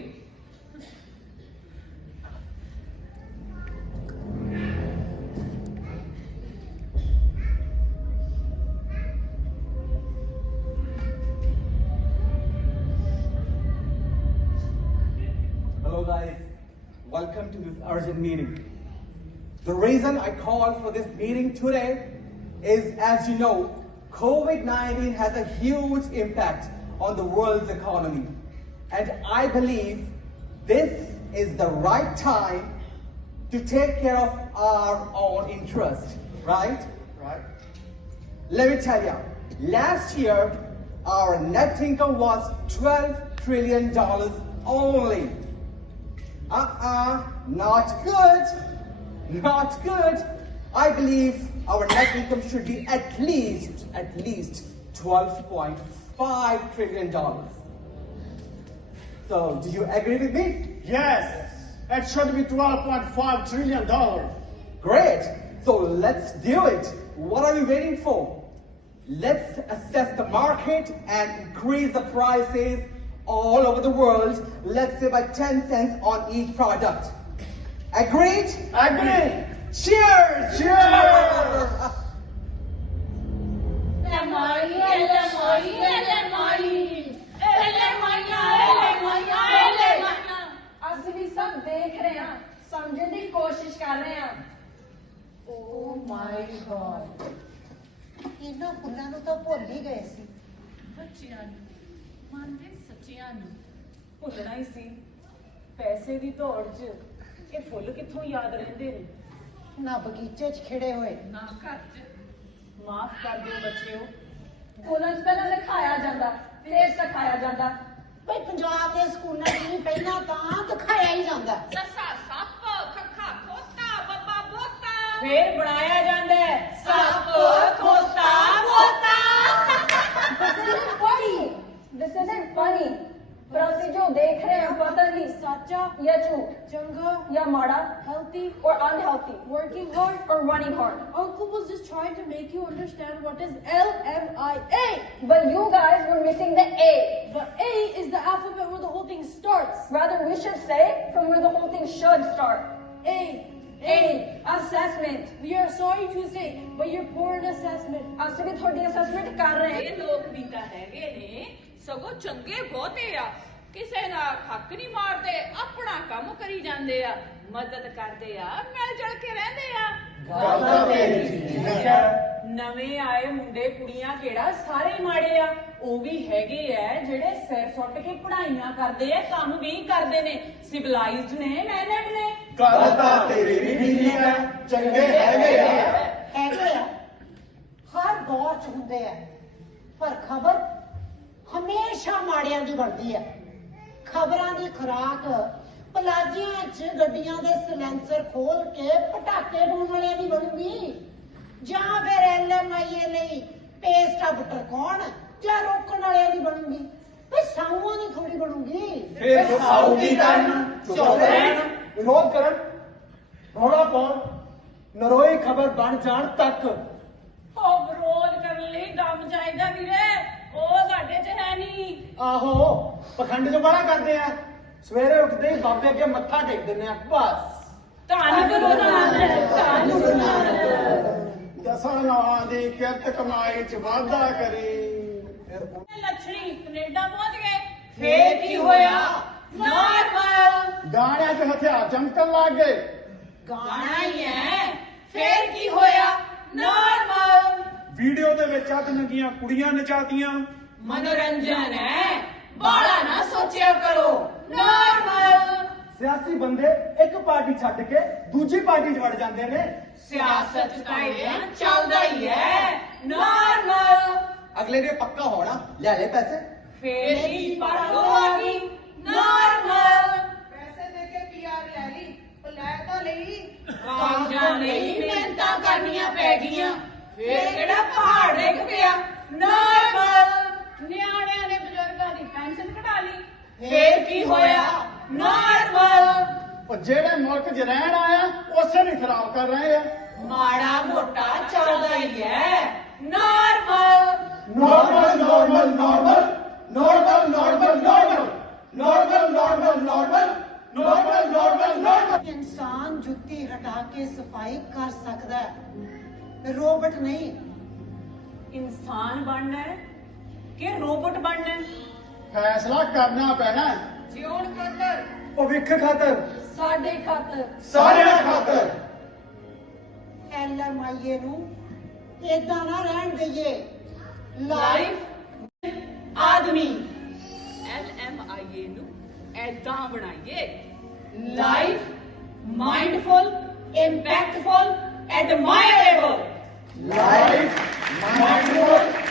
S8: Hello guys, welcome to this urgent meeting. The reason I called for this meeting today is, as you know, COVID nineteen has a huge impact on the world's economy. And I believe this is the right time to take care of our own interest, right?
S3: Right.
S8: Let me tell you, last year our net income was twelve trillion dollars only. Uh-uh, not good, not good. I believe our net income should be at least, at least twelve point five trillion dollars. So, do you agree with me?
S3: Yes, it should be twelve point five trillion dollars.
S8: Great. So let's do it. What are we waiting for? Let's assess the market and increase the prices all over the world. Let's say by ten cents on each product. Agreed?
S3: Agree.
S8: Cheers!
S3: Cheers!
S9: LMI LMI LMI LMI LMI ਅਸੀਂ ਵੀ ਸਭ ਦੇਖ ਰਹੇ ਹਾਂ, ਸਮਝਣ ਦੀ ਕੋਸ਼ਿਸ਼ ਕਰ ਰਹੇ ਹਾਂ।
S2: ਓ ਮਾਈ ਗॉड, ਇਹਨਾਂ ਫੁੱਲਾਂ ਨੂੰ ਤਾਂ ਭੁੱਲ ਹੀ ਗਏ ਸੀ।
S5: ਬੱਚਿਆਂ ਨੂੰ, ਮਨ ਦੇ ਸੱਚਿਆਂ ਨੂੰ ਭੁੱਲਣਾ ਹੀ ਸੀ। ਪੈਸੇ ਦੀ ਦੌੜ 'ਚ ਇਹ ਫੁੱਲ ਕਿੱਥੋਂ ਯਾਦ ਰਹਿੰਦੇ ਨੇ?
S2: ਨਾ ਬਗੀਚੇ 'ਚ ਖਿੜੇ ਹੋਏ,
S5: ਨਾ ਘਰ 'ਚ। ਮਾਫ ਕਰ ਦਿਓ ਬੱਚਿਓ।
S9: ਬੋਲਣ 'ਚ ਪਹਿਲਾਂ ਲਿਖਾਇਆ ਜਾਂਦਾ, ਫਿਰ ਸਿਖਾਇਆ ਜਾਂਦਾ।
S2: ਬਈ ਪੰਜਾਬ ਦੇ ਸਕੂਲਾਂ 'ਚ ਵੀ ਪਹਿਲਾਂ ਤਾਂ ਦਿਖਾਇਆ ਹੀ ਜਾਂਦਾ।
S5: ਸੱਸਾ ਸੱਪ, ਖੱਖਾ ਖੋਤਾ, ਬੱਬਾ ਬੋਤਾ,
S2: ਫੇਰ ਬਣਾਇਆ ਜਾਂਦਾ ਹੈ
S5: ਸੱਪ, ਖੋਤਾ, ਬੋਤਾ।
S9: This isn't funny. This isn't funny. पर ਅਸੀਂ ਜੋ ਦੇਖ ਰਹੇ ਹਾਂ ਪਤਾ ਨਹੀਂ ਸੱਚਾ ਜਾਂ ਝੂਠ, ਚੰਗਾ ਜਾਂ ਮਾੜਾ, healthy or unhealthy, working hard or running hard. Uncle was just trying to make you understand what is L M I A. But you guys were missing the A. The A is the alphabet where the whole thing starts. Rather, we should say from where the whole thing should start. A. A. Assessment. We are sorry to say, but you're poor in assessment. ਅਸੀਂ ਵੀ ਤੁਹਾਡੀ assessment ਕਰ ਰਹੇ ਹਾਂ।
S5: ਇਹ ਲੋਕ ਵੀ ਤਾਂ ਹੈਗੇ ਨੇ, ਸਗੋਂ ਚੰਗੇ ਬਹੁਤੇ ਆ, ਕਿਸੇ ਨਾਲ ਹੱਕ ਨਹੀਂ ਮਾਰਦੇ, ਆਪਣਾ ਕੰਮ ਕਰੀ ਜਾਂਦੇ ਆ, ਮਦਦ ਕਰਦੇ ਆ, ਮਿਲ ਜੁਲ ਕੇ ਰਹਿੰਦੇ ਆ।
S3: ਗੱਲ ਤਾਂ ਤੇਰੀ ਠੀਕ ਹੈ।
S5: ਨਵੇਂ ਆਏ ਮੁੰਡੇ ਕੁੜੀਆਂ ਕਿਹੜਾ ਸਾਰੇ ਮਾੜੇ ਆ, ਉਹ ਵੀ ਹੈਗੇ ਆ ਜਿਹੜੇ ਸਿਰ ਸੁੱਟ ਕੇ ਪੜ੍ਹਾਈਆਂ ਕਰਦੇ ਆ, ਕੰਮ ਵੀ ਕਰਦੇ ਨੇ, ਸਿਵਲਾਈਜ਼ਡ ਨੇ, ਮੈਨਰਡ ਨੇ।
S3: ਗੱਲ ਤਾਂ ਤੇਰੀ ਵੀ ਠੀਕ ਹੈ, ਚੰਗੇ ਹੈਗੇ ਆ।
S2: ਹੈਗੇ ਆ, ਹਰ ਦੌਰ 'ਚ ਹੁੰਦੇ ਆ, ਪਰ ਖਬਰ ਹਮੇਸ਼ਾ ਮਾੜਿਆਂ ਦੀ ਬਣਦੀ ਹੈ। ਖਬਰਾਂ ਦੀ ਖੁਰਾਕ ਪਲਾਜੀਆਂ 'ਚ ਗੱਡੀਆਂ ਦੇ ਸਿਲੈਂਸਰ ਖੋਲ ਕੇ ਪਟਾਕੇ ਡੋਣ ਵਾਲਿਆਂ ਦੀ ਬਣੂਗੀ, ਜਾਂ ਫਿਰ ਐਲ ਐਮ ਆਈ ਏ ਲਈ ਪੇਸਟਾ ਬੁੱਟਰ ਕੌਣ ਜਾਂ ਰੋਕਣ ਵਾਲਿਆਂ ਦੀ ਬਣੂਗੀ। ਵੀ ਸਾਊਆਂ ਦੀ ਥੋੜੀ ਬਣੂਗੀ।
S3: ਫਿਰ ਸਾਊਦੀ ਕਰਨ, ਚੁੱਪ ਰਹਿਣ, ਵਿਰੋਧ ਕਰਨ, ਰੌਲਾ ਪਾਉਣ, ਨਰੋਈ ਖਬਰ ਬਣ ਜਾਣ ਤੱਕ।
S5: ਉਹ ਵਿਰੋਧ ਕਰਨ ਲਈ ਦਮ ਚਾਹੀਦਾ ਵੀਰੇ, ਉਹ
S1: ਤੁਹਾਡੇ 'ਚ ਹੈ ਨਹੀਂ।
S3: ਆਹੋ ਪਖੰਡ ਜੋ ਬੜਾ ਕਰਦੇ ਆ ਸਵੇਰੇ ਉੱਠਦੇ ਹੀ ਬਾਬੇ ਅੱਗੇ ਮੱਥਾ ਟੇਕ ਦਿੰਦੇ ਆ ਬਸ।
S1: ਧੰਨ ਗੁਰੂ ਨਾਨਕ, ਧੰਨ ਗੁਰੂ ਨਾਨਕ।
S7: ਦਸਾਂ ਨਾਵਾਂ ਦੀ ਕਿਰਤ ਕਮਾਈ ਚ ਵਾਧਾ ਕਰੀ।
S1: ਲੱਛਣੀ ਕੈਨੇਡਾ ਪਹੁੰਚ ਗਏ।
S2: ਫੇਰ ਕੀ ਹੋਇਆ? ਨਾਰਮਲ।
S7: ਗਾਣਿਆਂ 'ਚ ਹਥਿਆਰ ਚਮਕਣ ਲੱਗ ਗਏ।
S2: ਗਾਣਾ ਹੀ ਹੈ, ਫੇਰ ਕੀ ਹੋਇਆ? ਨਾਰਮਲ।
S7: ਵੀਡੀਓ ਦੇ ਵਿੱਚ ਅੱਧ ਨੰਗੀਆਂ ਕੁੜੀਆਂ ਨਚਾਤੀਆਂ।
S2: ਮਨੋਰੰਜਨ ਹੈ, ਬਾਲਾ ਨਾ ਸੋਚਿਆ ਕਰੋ। ਨਾਰਮਲ।
S3: ਸਿਆਸੀ ਬੰਦੇ ਇੱਕ ਪਾਰਟੀ ਛੱਡ ਕੇ ਦੂਜੀ ਪਾਰਟੀ 'ਚ ਵੜ ਜਾਂਦੇ ਨੇ।
S2: ਸਿਆਸਤ ਤਾਂ ਇਹ ਚੱਲਦਾ ਹੀ ਹੈ। ਨਾਰਮਲ।
S8: ਅਗਲੇ ਦੇ ਪੱਕਾ ਹੋਣਾ, ਲੈ ਲੈ ਪੈਸੇ।
S2: ਫੇਰ ਕੀ ਪਾਲੋ ਆ ਗਈ? ਨਾਰਮਲ।
S6: ਪੈਸੇ ਦੇ ਕੇ ਪੀਆਰ ਲੈ ਲਈ, ਉਹ ਲੈ ਤਾਂ ਲਈ।
S2: ਕਾਗਜ਼ਾਂ ਲਈ ਮਿਹਨਤਾਂ ਕਰਨੀਆਂ ਪੈ ਗਈਆਂ, ਫੇਰ ਕਿਹੜਾ ਪਹਾੜ ਡਿੱਗ ਪਿਆ? ਨਾਰਮਲ।
S1: ਨਿਆਣਿਆਂ ਨੇ ਬਜ਼ੁਰਗਾਂ ਦੀ ਪੈਨਸ਼ਨ ਕਢਾ ਲਈ।
S2: ਫੇਰ ਕੀ ਹੋਇਆ? ਨਾਰਮਲ।
S7: ਉਹ ਜਿਹੜੇ ਮੁਲਕ 'ਚ ਰਹਿਣ ਆਇਆ ਉਸੇ ਨੂੰ ਖਰਾਬ ਕਰ ਰਹੇ ਆ।
S2: ਮਾੜਾ ਮੋਟਾ ਚੱਲਦਾ ਹੀ ਹੈ। Normal.
S7: Normal normal normal normal normal normal normal normal normal normal normal normal.
S6: ਇਨਸਾਨ ਜੁੱਤੀ ਹਟਾ ਕੇ ਸਫਾਈ ਕਰ ਸਕਦਾ ਹੈ, ਰੋਬੋਟ ਨਹੀਂ।
S1: ਇਨਸਾਨ ਬਣਨਾ ਹੈ ਕਿ ਰੋਬੋਟ ਬਣਨਾ ਹੈ?
S7: ਫੈਸਲਾ ਕਰਨਾ ਪੈਣਾ ਹੈ।
S6: ਜਿਉਣ ਖਾਤਰ,
S3: ਭਵਿੱਖ ਖਾਤਰ,
S9: ਸਾਡੇ ਖਾਤਰ।
S7: ਸਾਰਿਆਂ ਖਾਤਰ।
S6: ਐਲ ਐਮ ਆਈ ਏ ਨੂੰ ਏਦਾਂ ਨਾ ਰਹਿਣ ਦਈਏ।
S2: ਲਾਈਫ ਆਦਮੀ।
S5: ਐਲ ਐਮ ਆਈ ਏ ਨੂੰ ਐਦਾਂ ਬਣਾਈਏ।
S2: Life mindful, impactful, admirable.
S7: Life ਮਾਈਂਡਫੁਲ